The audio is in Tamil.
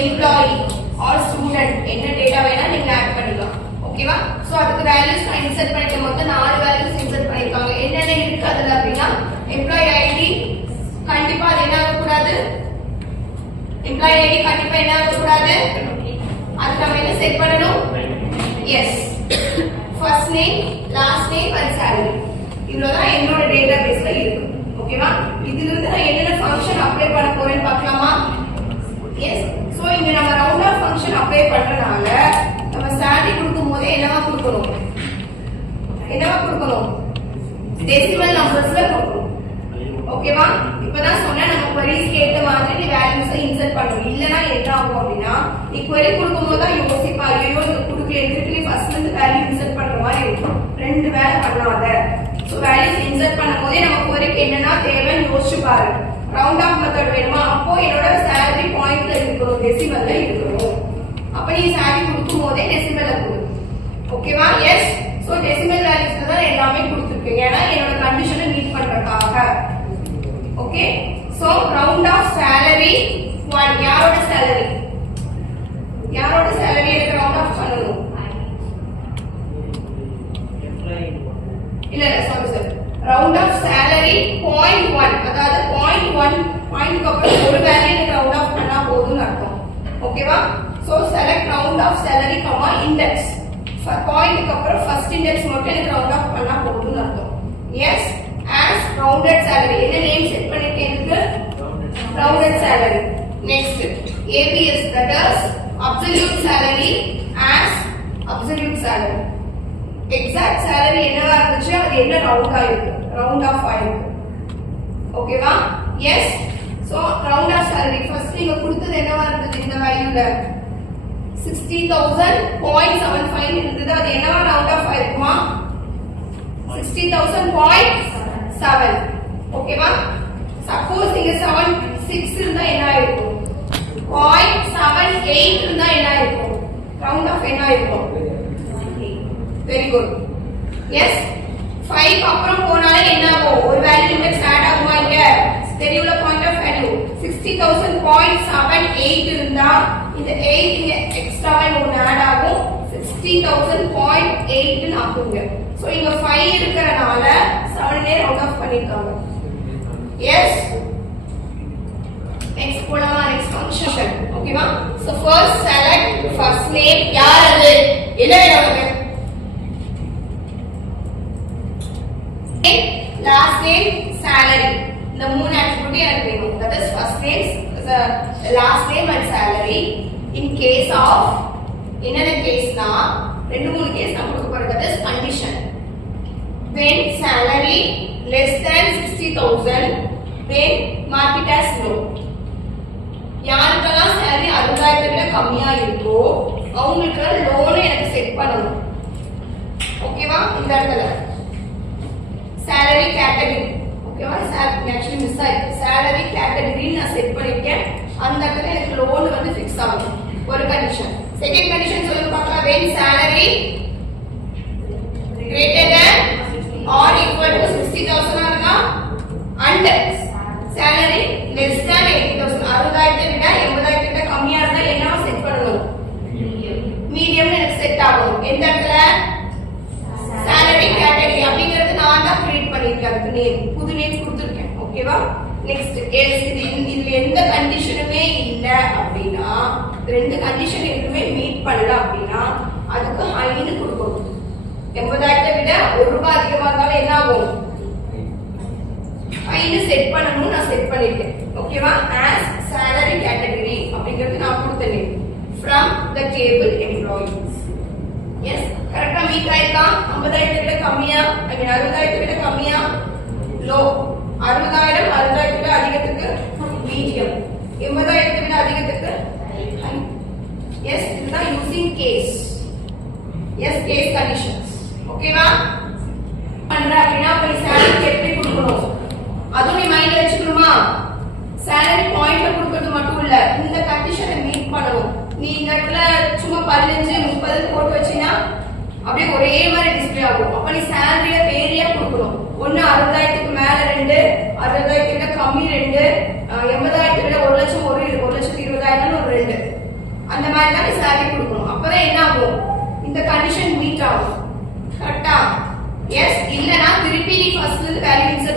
எம்ப்ளாயி ஆர் ஸ்டூடெண்ட் என்ன டேட்டா வேணா நீங்க ஆட் பண்ணிக்கலாம். ஓகேவா? சோ அதுக்கு வேல்யூஸ் நான் இன்சர்ட் பண்ணிட்டேன். மொத்தம் 4 வேல்யூஸ் இன்சர்ட் பண்ணிருக்காங்க. என்னென்ன இருக்கு அதுல அப்படின்னா எம்ப்ளாயி ஐடி கண்டிப்பா அது என்ன ஆக கூடாது, எம்ப்ளாயி ஐடி கண்டிப்பா என்ன ஆக கூடாது, அது நம்ம என்ன செட் பண்ணணும், yes first name last name and salary. இவ்வளவுதான் என்னோட டேட்டாபேஸ்ல இருக்கு. ஓகேவா? இதுல இருந்து நான் என்னென்ன ஃபங்க்ஷன் அப்ளை பண்ண போறேன்னு பார்க்கலாமா? எஸ். சோ இங்க நம்ம ரவுண்ட் ஆஃப் ஃபங்க்ஷன் அப்ளை பண்றனால நம்ம salary கொடுக்கும்போது என்னவா கொடுக்கணும், என்னவா கொடுக்கணும், டெசிமல் நம்பர்ஸ்ல கொடுக்கணும். ஓகேவா? இப்பதான் சொன்னா நம்ம queries ஏத்த மாதிரி நீ வேல்யூஸ் இன்சர்ட் பண்ணணும். இல்லனா என்ன ஆகும் அப்படினா நீ query கொடுக்கும்போது தான் யோசிப்பா, ஐயோ இது கொடுக்கல எதுக்கு நீ ஃபர்ஸ்ட்ல இருந்து வேல்யூ இன்சர்ட் பண்ற மாதிரி இருக்கும். ரெண்டு வேலை பண்ணாத. சோ வேல்யூஸ் இன்சர்ட் பண்ணும்போதே நம்ம queryக்கு என்னன்னா தேவைன்னு யோசிச்சு பாரு. ரவுண்ட் ஆஃப் மெத்தட் வேணுமா, அப்போ என்னோட salary பாயிண்ட்ல இருக்கணும், டெசிமல்ல இருக்கணும். அப்ப நீ salary கொடுக்கும்போதே டெசிமல்ல கொடு. ஓகேவா? எஸ். சோ டெசிமல் வேல்யூஸ்ல தான் எல்லாமே கொடுத்திருக்கேன். ஏன்னா என்னோட கண்டிஷனை மீட் பண்றதுக்காக. Okay? So round off salary 1 யாரோட salary, யாரோட salary எடுத்து ரவுண்ட் ஆஃப் பண்ணனும், இல்ல sorry sir, round off salary 0.1 அதாவது 0.1 பாயிண்ட்க்கு அப்புறம் ஒரு வேல்யூ எனக்கு ரவுண்ட் ஆஃப் பண்ணா போதும்னு அர்த்தம். ஓகேவா? So select round off salary comma index. பாயிண்ட்க்கு அப்புறம் ஃபர்ஸ்ட் இண்டெக்ஸ் மட்டும் எனக்கு ரவுண்ட் ஆஃப் பண்ணா போதும்னு அர்த்தம். எஸ். as rounded salary என்ன நேம் செட் பண்ணிட்டேன் இருக்கு, rounded salary. next ABS that is absolute salary as absolute salary. exact salary என்னவா இருந்துச்சு அது என்ன ரவுண்ட் ஆயிருக்கு, ரவுண்ட் ஆஃப் ஆயிருக்கு. ஓகேவா? Yes. So round off salary first நீங்க கொடுத்தது என்னவா இருந்தது, இந்த வேல்யூல 60,000.75 இருந்தது. அது என்னவா ரவுண்ட் ஆஃப் ஆயிருக்குமா, 60,000.7. ஓகேவா? சப்போஸ் இங்க 76 இருந்தா என்ன ஆயிருக்கும், 0.78 இருந்தா என்ன ஆயிருக்கும், ரவுண்ட் ஆஃப் என்ன ஆயிருக்கும், வெரி குட். எஸ். 5 அப்புறம் போனாலே என்ன ஆகும், ஒரு வேல்யூ இண்டெக்ஸ் ஆட் ஆகுமா, இங்க தெரியுல பாயிண்ட் ஆஃப் வேல்யூ 60,000.78 இருந்தா இந்த 8 இங்க எக்ஸ்ட்ராவா ஒன்னு ஆட் ஆகும், 60,000.8 ன்னு ஆகுங்க. சோ இங்க 5 இருக்கறனால 7 நேர் அவுட் ஆஃப் பண்ணிருக்காங்க. எஸ். நெக்ஸ்ட் போலாமா, நெக்ஸ்ட் ஃபங்க்ஷன். ஓகேவா? So first select first name, யார் அது, என்ன வேணும், last name salary. இந்த மூணு அட்ரிபியூட் எனக்கு வேணும். that is first name, last name and salary. in case of என்னென்ன கேஸ்னா ரெண்டு மூணு கேஸ் நான் கொடுக்க போறேன். that is condition when salary less than 60,000 then mark it as no. யாருக்கெல்லாம் salary 60,000 விட கம்மியா இருக்கோ அவங்களுக்கு லோன் எனக்கு செட் பண்ணணும். ஓகேவா? இந்த இடத்துல salary category. ஓகேவா? actually மிஸ் ஆயிருக்கு. salary category நான் செட் பண்ணிருக்கேன். அந்த இடத்துல எனக்கு லோன் வந்து ஃபிக்ஸ் ஆகும். ஒரு கண்டிஷன். செகண்ட் கண்டிஷன் சொல்லுங்க பார்க்கலாம். when salary greater than or equal to 60,000 ah and salary less than 80,000. 60,000 விட 80,000 விட கம்மியா இருந்தா என்ன செட் பண்ணணும், மீடியம் எனக்கு செட் ஆகும். எந்த இடத்துல, salary category அப்படிங்கிறது நான் தான் கிரியேட் பண்ணிருக்கேன். அதுக்கு நேம் புது நேம் கொடுத்திருக்கேன். ஓகேவா? Next else. இதுல எந்த கண்டிஷனுமே இல்ல அப்படின்னா, ரெண்டு கண்டிஷன் எதுவுமே மீட் பண்ணல அப்படின்னா அதுக்கு ஹைன்னு கொடுக்கணும். 80,000 விட 1 ரூபாய் அதிகமா இருந்தாலும் என்ன ஆகும், ஹைன்னு செட் பண்ணணும். நான் செட் பண்ணிருக்கேன். ஓகேவா? as salary category அப்படிங்கிறது நான் கொடுத்தேன் from the table employees. Yes. கரெக்ட்டா மீட் ஆயிட்டா? 50,000 விட கம்மியா, ஐ மீன் 60,000 விட கம்மியா லோ, 60,000 60,000 விட அதிகத்துக்கு மீடியம், 80,000 விட அதிகத்துக்கு ஹை. எஸ். இதுதான் using case. Yes, case conditions. ஓகேவா? பண்ற அப்படினா அப்படி salary எப்படி கொடுக்கணும் அதுவும் நீ மைண்ட்ல வச்சுக்கணுமா. salary பாயிண்ட்ல கொடுக்கிறது மட்டும் இல்ல, இந்த கண்டிஷனை மீட் பண்ணணும். நீ இந்த இடத்துல சும்மா 15 30 போட்டு வச்சினா அப்படியே ஒரே மாதிரி டிஸ்ப்ளே ஆகும். அப்ப நீ salary வேரியா கொடுக்கணும். ஒன்னு 60,000க்கு மேல 2, 60,000 விட கம்மி 2, 80,000 விட 1,00,000 1,20,000 ஒரு 2. அந்த மாதிரி தான் நீ salary கொடுக்கணும். அப்பதான் என்ன ஆகும், இந்த கண்டிஷன் மீட் ஆகும். கரெக்டா? எஸ் இல்லனா திருப்பி நீ ஃபர்ஸ்ட்ல இருந்து வேல்யூ இன்சர்ட்